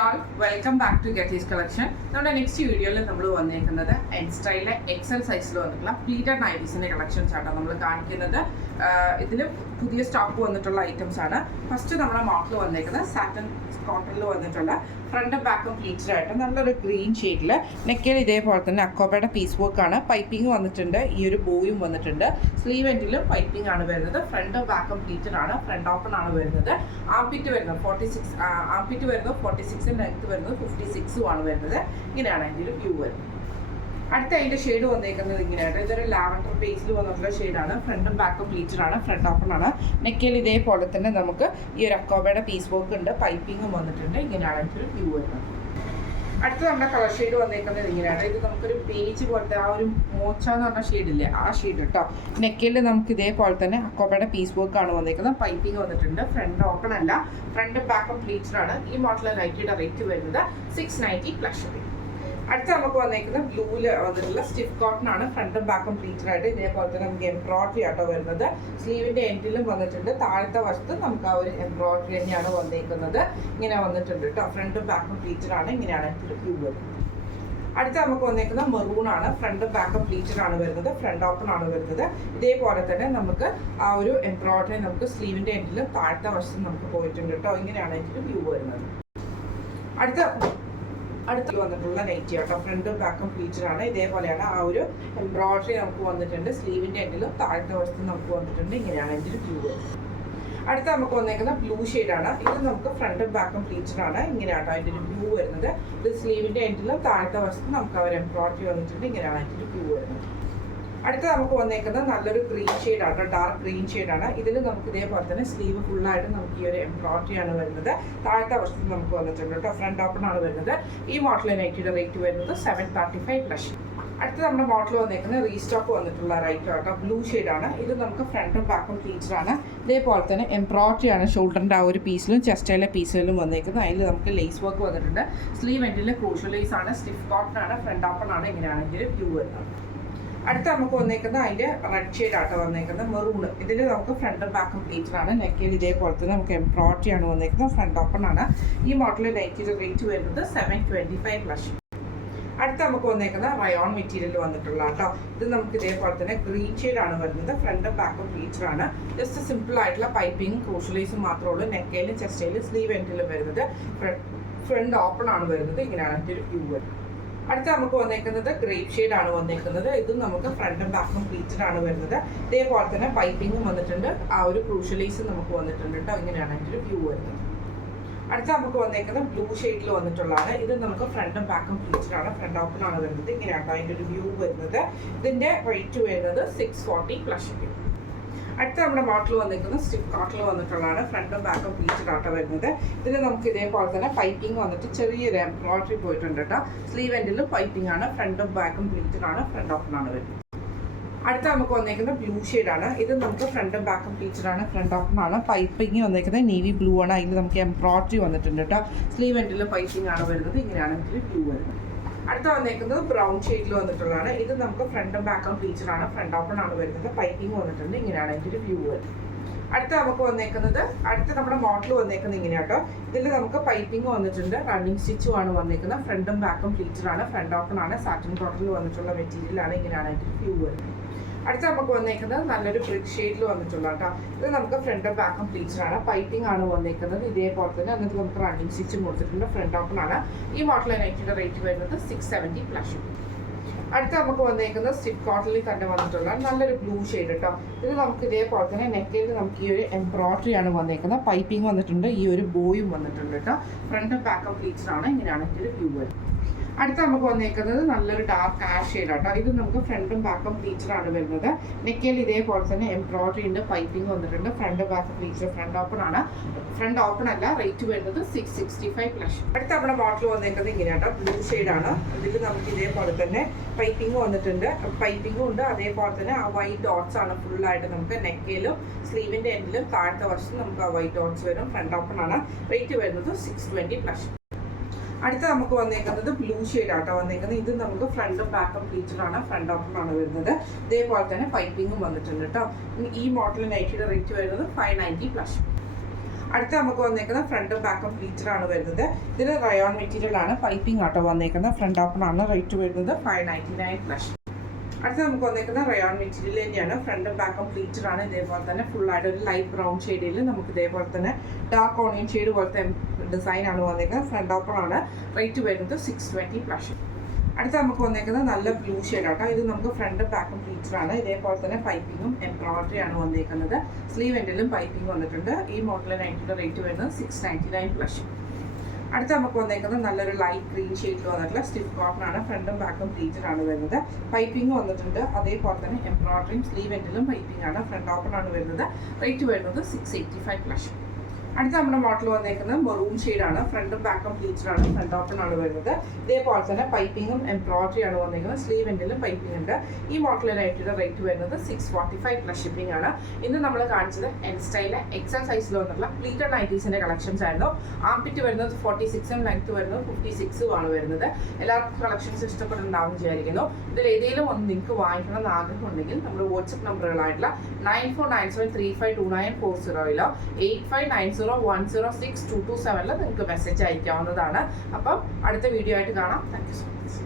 all, welcome back to Getty's collection. നമ്മുടെ next വീഡിയോയിൽ നമ്മൾ വന്നേക്കുന്നത് എൻ സ്റ്റൈലിലെ എക്സൽ സൈസിൽ വന്നിട്ടുള്ള പ്ലീറ്റഡ് നൈറ്റീസിൻ്റെ കളക്ഷൻസ് ആട്ടോ നമ്മൾ കാണിക്കുന്നത്. ഇതിൽ പുതിയ സ്റ്റോക്ക് വന്നിട്ടുള്ള ഐറ്റംസ് ആണ്. ഫസ്റ്റ് നമ്മുടെ മോഡൽ വന്നേക്കുന്നത് സാറ്റൻ കോട്ടണിൽ വന്നിട്ടുള്ള ഫ്രണ്ടും ബാക്കും പ്ലീറ്റഡ് ആയിട്ട് നല്ലൊരു ഗ്രീൻ ഷെയ്ഡിൽ നെക്കിൽ ഇതേപോലെ തന്നെ അക്കോബയുടെ പീസ് വർക്കാണ്. പൈപ്പിംഗ് വന്നിട്ടുണ്ട്, ഈ ഒരു ബോയും വന്നിട്ടുണ്ട്. സ്ലീവ് എൻഡിലും പൈപ്പിംഗ് ആണ് വരുന്നത്. ഫ്രണ്ടും ബാക്കും പ്ലീറ്റഡ് ആണ്, ഫ്രണ്ട് ഓപ്പൺ ആണ് വരുന്നത്. ആംപിറ്റ് വരുന്നത് 46, ആംപിറ്റ് വരുന്നത് 46, ലെങ്ത് വരുന്നത് 56 ആണ് വരുന്നത്. ഇങ്ങനെയാണ് അതിൻ്റെ ഒരു വ്യൂ വരുന്നത്. അടുത്ത അതിൻ്റെ ഷെയ്ഡ് വന്നേക്കുന്നത് ഇങ്ങനെയാണ്. ഇതൊരു ലാവൻഡർ ബേസിൽ വന്നിട്ടുള്ള ഷെയ്ഡാണ്. ഫ്രണ്ടും ബാക്കും പ്ലീറ്റഡ് ആണ്, ഫ്രണ്ട് ഓപ്പൺ ആണ്. നെക്കിൽ ഇതേപോലെ തന്നെ നമുക്ക് ഈ ഒരു അക്കോബയുടെ പീസ് വർക്ക് ഉണ്ട്, പൈപ്പിങ്ങും വന്നിട്ടുണ്ട്. ഇങ്ങനെയാണ് അതിൻ്റെ ഒരു വ്യൂ വരുന്നത്. അടുത്ത നമ്മുടെ കളർ ഷെയ്ഡ് വന്നേക്കുന്നത് ഇങ്ങനെയാണ്. ഇത് നമുക്കൊരു പേജ് പോലത്തെ ആ ഒരു മോച്ച എന്ന് പറഞ്ഞ ഷെയ്ഡില്ലേ, ആ ഷെയ്ഡ് കേട്ടോ. നെക്കിൽ നമുക്ക് ഇതേപോലെ തന്നെ അക്കോബയുടെ പീസ് വർക്കാണ് വന്നേക്കുന്നത്. പൈപ്പിംഗ് വന്നിട്ടുണ്ട്. ഫ്രണ്ട് ഓപ്പൺ അല്ല, ഫ്രണ്ട് ബാക്കും പ്ലീറ്റഡ് ആണ്. ഈ മോഡലിലെ നൈറ്റിയുടെ റേറ്റ് വരുന്നത് 690 പ്ലസ് ഷിപ്പിംഗ്. അടുത്ത നമുക്ക് വന്നേക്കുന്നത് ബ്ലൂവിൽ വന്നിട്ടുള്ള സ്റ്റിഫ് കോട്ടൺ ആണ്. ഫ്രണ്ടും ബാക്കും പ്ലീറ്റഡ് ആയിട്ട് ഇതേപോലെ തന്നെ നമുക്ക് എംബ്രോയിഡറി ആട്ടോ വരുന്നത്. സ്ലീവിൻ്റെ എൻഡിലും വന്നിട്ടുണ്ട്. താഴത്തെ വശത്ത് നമുക്ക് ആ ഒരു എംബ്രോയിഡറി തന്നെയാണ് വന്നേക്കുന്നത്. ഇങ്ങനെ വന്നിട്ടുണ്ട് കേട്ടോ. ഫ്രണ്ടും ബാക്കും പ്ലീറ്റഡ് ആണ്. ഇങ്ങനെയാണ് വ്യൂ വരുന്നത്. അടുത്ത നമുക്ക് വന്നേക്കുന്നത് മെറൂൺ ആണ്. ഫ്രണ്ടും ബാക്കും പ്ലീറ്റഡ് ആണ് വരുന്നത്. ഫ്രണ്ട് ഓപ്പൺ ആണ് വരുന്നത്. ഇതേപോലെ തന്നെ നമുക്ക് ആ ഒരു എംബ്രോയിഡറി നമുക്ക് സ്ലീവിൻ്റെ എൻഡിലും താഴത്തെ വശത്ത് നമുക്ക് പോയിട്ടുണ്ട് കേട്ടോ. ഇങ്ങനെയാണ് ഇതിൻ്റെ വ്യൂ വരുന്നത്. അടുത്ത് വന്നിട്ടുള്ള നൈറ്റി ആട്ടോ. ഫ്രണ്ടും ബാക്കും പ്ലീറ്റഡ് ആണ്. ഇതേപോലെയാണ് ആ ഒരു എംബ്രോയിഡറി നമുക്ക് വന്നിട്ടുണ്ട്. സ്ലീവിൻ്റെ എൻഡിലും താഴത്തെ വശത്തും നമുക്ക് വന്നിട്ടുണ്ട്. ഇങ്ങനെയാണ് അതിൻ്റെ ഒരു വ്യൂ വരുന്നത്. അടുത്ത നമുക്ക് വന്നേക്കുന്ന ബ്ലൂ ഷെയ്ഡാണ്. ഇത് നമുക്ക് ഫ്രണ്ടും ബാക്കും പ്ലീറ്റഡ് ആണ്. ഇങ്ങനെയാട്ടോ അതിൻ്റെ ഒരു വ്യൂ വരുന്നത്. ഇത് സ്ലീവിൻ്റെ എൻഡിലും താഴത്തെ വശത്തും നമുക്ക് ആ ഒരു എംബ്രോയിഡറി വന്നിട്ടുണ്ട്. ഇങ്ങനെയാണ് അതിൻ്റെ ഒരു വ്യൂ വരുന്നത്. അടുത്ത നമുക്ക് വന്നേക്കുന്നത് നല്ലൊരു ഗ്രീൻ ഷെയ്ഡാണ്, ഡാർക്ക് ഗ്രീൻ ഷെയ്ഡാണ്. ഇതിൽ നമുക്ക് ഇതേപോലെ തന്നെ സ്ലീവ് ഫുള്ളായിട്ട് നമുക്ക് ഈ ഒരു എംബ്രോയിഡറി ആണ് വരുന്നത്. താഴത്തെ വശത്ത് നമുക്ക് വന്നിട്ടുണ്ട് കേട്ടോ. ഫ്രണ്ട് ഓപ്പൺ ആണ് വരുന്നത്. ഈ മോഡൽ നൈറ്റിയുടെ റേറ്റ് വരുന്നത് 735 പ്ലസ്. അടുത്ത നമ്മുടെ മോഡൽ വന്നേക്കുന്നത് റീസ്റ്റോക്ക് വന്നിട്ടുള്ള റൈറ്റ് കേട്ടോ. ബ്ലൂ ഷെയ്ഡാണ്. ഇത് നമുക്ക് ഫ്രണ്ടും ബാക്കും പ്ലീറ്റഡ് ആണ്. ഇതേപോലെ തന്നെ എംബ്രോയിഡറി ആണ് ഷോൾഡറിൻ്റെ ആ ഒരു പീസിലും ചെസ്റ്റിലെ പീസിലും വന്നേക്കുന്നത്. അതിൽ നമുക്ക് ലേസ് വർക്ക് വന്നിട്ടുണ്ട്. സ്ലീവ് എൻഡിൽ ക്രൂഷ്യൽ ലേസ് ആണ്. സ്റ്റിഫ് കോട്ടൺ ആണ്. ഫ്രണ്ട് ഓപ്പൺ ആണ്. ഇങ്ങനെയാണ് ഇതിൻ്റെ വ്യൂ വരുന്നത്. അടുത്ത നമുക്ക് വന്നേക്കുന്നത് അതിൻ്റെ റെഡ് ഷെയ്ഡ് ആട്ടോ വന്നേക്കുന്നത്, മെറൂൺ. ഇതിൽ നമുക്ക് ഫ്രണ്ടും ബാക്കും പ്ലീറ്റഡ് ആണ്. നെക്കിൽ ഇതേപോലെ തന്നെ നമുക്ക് എംബ്രോയിഡറി ആണ് വന്നേക്കുന്നത്. ഫ്രണ്ട് ഓപ്പൺ ആണ്. ഈ മോഡൽ നൈറ്റിയുടെ റേറ്റ് വരുന്നത് 725 പ്ലസ്. അടുത്ത നമുക്ക് വന്നേക്കുന്നത് റയോൺ മെറ്റീരിയൽ വന്നിട്ടുള്ള കേട്ടോ. ഇത് നമുക്ക് ഇതേപോലെ തന്നെ ഗ്രീൻ ഷെയ്ഡ് ആണ് വരുന്നത്. ഫ്രണ്ടും ബാക്കും പ്ലീറ്റഡ് ആണ്. ജസ്റ്റ് സിമ്പിൾ ആയിട്ടുള്ള പൈപ്പിംഗ് ക്രൂഷ്യലൈസും മാത്രമേ ഉള്ളൂ. നെക്കയിലും ചെസ്റ്റയിലും സ്ലീവ് എൻഡിലും വരുന്നത്. ഫ്രണ്ട് ഓപ്പൺ ആണ് വരുന്നത്. ഇങ്ങനെയാണ് ഇതിൻ്റെ ഒരു വ്യൂ വരുന്നത്. അടുത്ത നമുക്ക് വന്നേക്കുന്നത് ഗ്രേപ്പ് ഷെയ്ഡ് ആണ് വന്നേക്കുന്നത്. ഇതും നമുക്ക് ഫ്രണ്ടും ബാക്കും പ്ലീറ്റഡ് ആണ് വരുന്നത്. ഇതേപോലെ തന്നെ പൈപ്പിങ്ങും വന്നിട്ടുണ്ട്. ആ ഒരു ക്രൂഷ്യലൈസ് നമുക്ക് വന്നിട്ടുണ്ട് കേട്ടോ. ഇങ്ങനെയാണ് അതിൻ്റെ ഒരു വ്യൂ വരുന്നത്. അടുത്ത നമുക്ക് വന്നേക്കുന്നത് ബ്ലൂ ഷെയ്ഡിൽ വന്നിട്ടുള്ളതാണ്. ഇത് നമുക്ക് ഫ്രണ്ടും ബാക്കും പ്ലീറ്റഡ് ആണ്. ഫ്രണ്ട് ഓപ്പൺ ആണ് വരുന്നത്. ഇങ്ങനെയാണ് അതിൻ്റെ ഒരു വ്യൂ വരുന്നത്. ഇതിൻ്റെ റേറ്റ് വരുന്നത് 640 പ്ലസ് ഷിപ്പിംഗ്. അടുത്ത നമ്മുടെ മോഡൽ വന്നിരിക്കുന്നത് സ്റ്റിഫ് കോട്ടണിൽ വന്നിട്ടുള്ളതാണ്. ഫ്രണ്ടും ബാക്കും പ്ലീറ്റഡ് ആട്ടോ വരുന്നത്. ഇതിൽ നമുക്ക് ഇതേപോലെ തന്നെ പൈപ്പിംഗ് വന്നിട്ട് ചെറിയൊരു എംബ്രോയിഡറി പോയിട്ടുണ്ട് കേട്ടോ. സ്ലീവ് എൻഡിലും പൈപ്പിംഗ് ആണ്. ഫ്രണ്ടും ബാക്കും പ്ലീറ്റഡ് ആണ്. ഫ്രണ്ട് ഓപ്പൺ ആണ് വരുന്നത്. അടുത്ത നമുക്ക് വന്നേക്കുന്നത് ബ്ലൂ ഷെയ്ഡാണ്. ഇത് നമുക്ക് ഫ്രണ്ടും ബാക്കും പ്ലീറ്റഡ് ആണ്. ഫ്രണ്ട് ഓപ്പൺ ആണ്. പൈപ്പിംഗ് വന്നേക്കുന്നത് നേവി ബ്ലൂ ആണ്. അതിൽ നമുക്ക് എംബ്രോയിഡറി വന്നിട്ടുണ്ട് കേട്ടോ. സ്ലീവ് എൻഡിലും പൈപ്പിംഗ് ആണ് വരുന്നത്. ഇങ്ങനെയാണ് ഇതിൽ വ്യൂ വരുന്നത്. അടുത്ത വന്നേക്കുന്നത് ബ്രൗൺ ഷെയ്ഡിൽ വന്നിട്ടുള്ളതാണ്. ഇത് നമുക്ക് ഫ്രണ്ടും ബാക്കും പ്ലീറ്റഡ് ആണ്. ഫ്രണ്ട് ഓപ്പൺ ആണ് വരുന്നത്. പൈപ്പിംഗ് വന്നിട്ടുണ്ട്. ഇങ്ങനെയാണ് ഇതിൻ്റെ ഒരു വ്യൂ വരുന്നത്. അടുത്ത നമുക്ക് വന്നേക്കുന്നത് നമ്മുടെ മോഡൽ വന്നേക്കുന്നത് ഇങ്ങനെയാട്ടോ. ഇതിൽ നമുക്ക് പൈപ്പിംഗ് വന്നിട്ടുണ്ട്. റണ്ണിങ് സ്റ്റിച്ചും ആണ് വന്നേക്കുന്നത്. ഫ്രണ്ടും ബാക്കും പ്ലീറ്റഡ് ആണ്. ഫ്രണ്ട് ഓപ്പൺ ആണ്. സാറ്റിൻ കോട്ടണിൽ വന്നിട്ടുള്ള മെറ്റീരിയലാണ്. ഇങ്ങനെയാണ് ഇതിൻ്റെ വ്യൂ വരുന്നത്. അടുത്ത നമുക്ക് വന്നേക്കുന്നത് നല്ലൊരു ബ്രിക്ക് ഷെയ്ഡിൽ വന്നിട്ടുള്ള കേട്ടോ. ഇത് നമുക്ക് ഫ്രണ്ടും ബാക്കും പ്ലീറ്റഡ് ആണ്. പൈപ്പിംഗ് ആണ് വന്നേക്കുന്നത്. ഇതേപോലെ തന്നെ എന്നിട്ട് നമുക്ക് റണ്ണിങ് സ്റ്റിച്ചും കൊടുത്തിട്ടുണ്ട്. ഫ്രണ്ട് ഓപ്പൺ ആണ്. ഈ മോഡൽ നൈറ്റിയുടെ റേറ്റ് വരുന്നത് 670 പ്ലസ്. അടുത്ത നമുക്ക് വന്നേക്കുന്നത് സ്റ്റിഫ് കോട്ടണിൽ തന്നെ വന്നിട്ടുള്ള നല്ലൊരു ബ്ലൂ ഷെയ്ഡ് കേട്ടോ. ഇത് നമുക്ക് ഇതേപോലെ തന്നെ നെക്കിൽ നമുക്ക് ഈ ഒരു എംബ്രോയിഡറി ആണ് വന്നേക്കുന്നത്. പൈപ്പിംഗ് വന്നിട്ടുണ്ട്. ഈ ഒരു ബോയും വന്നിട്ടുണ്ട് കേട്ടോ. ഫ്രണ്ടും ബാക്കും പ്ലീറ്റഡ് ആണ്. ഇങ്ങനെയാണ് ഇതിൻ്റെ വ്യൂ വരുന്നത്. അടുത്ത നമുക്ക് വന്നേക്കുന്നത് നല്ലൊരു ഡാർക്ക് ആഷ് ഷെയ്ഡ് ആട്ടോ. ഇത് നമുക്ക് ഫ്രണ്ടും ബാക്കും പ്ലീറ്റഡ് ആണ് വരുന്നത്. നെക്കയിൽ ഇതേപോലെ തന്നെ എംബ്രോയിഡറി ഉണ്ട്. പൈപ്പിംഗ് വന്നിട്ടുണ്ട്. ഫ്രണ്ട് ബാക്കും പ്ലീറ്റഡ്. ഫ്രണ്ട് ഓപ്പൺ ആണ്. ഫ്രണ്ട് ഓപ്പൺ അല്ല. റേറ്റ് വരുന്നത് 665 പ്ലസ്. അടുത്ത നമ്മുടെ മോഡൽ വന്നേക്കുന്നത് ഇങ്ങനെയാട്ടോ. ബ്ലൂ ഷെയ്ഡാണ്. ഇതിൽ നമുക്ക് ഇതേപോലെ തന്നെ പൈപ്പിംഗ് വന്നിട്ടുണ്ട്. പൈപ്പിംഗും ഉണ്ട്. അതേപോലെ തന്നെ ആ വൈറ്റ് ഡോട്ട്സ് ആണ് ഫുള്ളായിട്ട് നമുക്ക് നെക്കയിലും സ്ലീവിൻ്റെ എൻഡിലും താഴത്തെ വശത്തും നമുക്ക് ആ വൈറ്റ് ഡോട്ട്സ് വരും. ഫ്രണ്ട് ഓപ്പൺ ആണ്. റേറ്റ് വരുന്നത് 620 പ്ലസ്. അടുത്ത നമുക്ക് വന്നേക്കുന്നത് ബ്ലൂ ഷെയ്ഡ് ആട്ടോ വന്നേക്കുന്നത്. ഇത് നമുക്ക് ഫ്രണ്ടും ബാക്കും പ്ലീറ്റഡ് ആണ്. ഫ്രണ്ട് ഓപ്പൺ ആണ് വരുന്നത്. ഇതേപോലെ തന്നെ പൈപ്പിംഗും വന്നിട്ടുണ്ട് കേട്ടോ. ഈ മോഡൽ നൈറ്റിയുടെ റേറ്റ് വരുന്നത് 590 പ്ലസ്. അടുത്ത നമുക്ക് വന്നേക്കുന്നത് ഫ്രണ്ടും ബാക്കും പ്ലീറ്ററാണ് വരുന്നത്. ഇതിൽ റയോൺ മെറ്റീരിയൽ ആണ്, പൈപ്പിംഗ് ആട്ടോ വന്നേക്കുന്നത്. ഫ്രണ്ട് ഓപ്പൺ ആണ്. റേറ്റ് വരുന്നത് 599 പ്ലസ്. അടുത്ത നമുക്ക് വന്നേക്കുന്ന റയോൺ മെറ്റീരിയൽ തന്നെയാണ്. ഫ്രണ്ടും ബാക്കും പ്ലീറ്റർ ആണ്. ഇതേപോലെ തന്നെ ഫുള്ളായിട്ട് ഒരു ലൈറ്റ് ബ്രൗൺ ഷെയ്ഡിൽ നമുക്ക് ഇതേപോലെ തന്നെ ഡാർക്ക് ഓണിയൻ ഷെയ്ഡ് പോലത്തെ ഡിസൈൻ ആണ് വന്നേക്കുന്നത്. ഫ്രണ്ട് ഓപ്പൺ ആണ്. റേറ്റ് വരുന്നത് 620 പ്ലസ്. അടുത്ത നമുക്ക് വന്നേക്കുന്നത് നല്ല ബ്ലൂ ഷെയ്ഡ് ആട്ടോ. ഇത് നമുക്ക് ഫ്രണ്ടും ബാക്കും പ്ലീറ്റർ ആണ്. ഇതേപോലെ തന്നെ പൈപ്പിങ്ങും എംബ്രോയിഡറി ആണ് വന്നേക്കുന്നത്. സ്ലീവ് എൻഡിലും പൈപ്പിംഗ് വന്നിട്ടുണ്ട്. ഈ മോഡൽ നൈറ്റിയുടെ റേറ്റ് വരുന്നത് 699 പ്ലസ്. അടുത്ത നമുക്ക് വന്നേക്കുന്നത് നല്ലൊരു ലൈറ്റ് ഗ്രീൻ ഷെയ്ഡിൽ വന്നിട്ടുള്ള സ്റ്റിഫ് കോട്ടൺ ആണ്. ഫ്രണ്ടും ബാക്കും പ്ലീറ്റഡ് ആണ് വരുന്നത്. പൈപ്പിംഗ് വന്നിട്ടുണ്ട്. അതേപോലെ തന്നെ എംബ്രോയിഡറിയും സ്ലീവ് എൻഡിലും പൈപ്പിംഗ് ആണ്. ഫ്രണ്ട് ഓപ്പൺ ആണ് വരുന്നത്. റേറ്റ് വരുന്നത് 685 പ്ലസ്. അടുത്ത നമ്മുടെ മോഡൽ വന്നേക്കുന്നത് മെറൂൺ ഷെയ്ഡാണ്. ഫ്രണ്ടും ബാക്കും പ്ലീറ്റഡ് ആണ്. ഫ്രണ്ട് ഓപ്പൺ ആണ് വരുന്നത്. ഇതേപോലെ തന്നെ പൈപ്പിങ്ങും എംബ്രോയിഡറി ആണ് വന്നേക്കുന്നത്. സ്ലീവ് എൻഡിലും പൈപ്പിംഗ് ഉണ്ട്. ഈ മോഡലിനായിട്ടുള്ള റേറ്റ് വരുന്നത് 645 പ്ലസ് ഷിപ്പിംഗ് ആണ്. ഇന്ന് നമ്മൾ കാണിച്ചത് എൻ സ്റ്റൈലിലെ എക്സൽ സൈസിൽ വന്നിട്ടുള്ള പ്ലീറ്റഡ് നൈറ്റീസിന്റെ കളക്ഷൻസ് ആയിരുന്നു. ആംപിറ്റ് വരുന്നത് 46ഉം ലെങ്ത് വരുന്നത് 56ഉം ആണ് വരുന്നത്. എല്ലാവർക്കും കളക്ഷൻസ് ഇഷ്ടപ്പെടുന്നുണ്ടാവും വിചാരിക്കുന്നു. ഇതിൽ ഏതെങ്കിലും ഒന്ന് നിങ്ങൾക്ക് വാങ്ങിക്കണം എന്ന് ആഗ്രഹം ഉണ്ടെങ്കിൽ നമ്മുടെ വാട്സപ്പ് നമ്പറുകളായിട്ടുള്ള 9497352940 8590106227 നിങ്ങൾക്ക് മെസ്സേജ് അയക്കാവുന്നതാണ്. അപ്പം അടുത്ത വീഡിയോ ആയിട്ട് കാണാം. Thank you so much.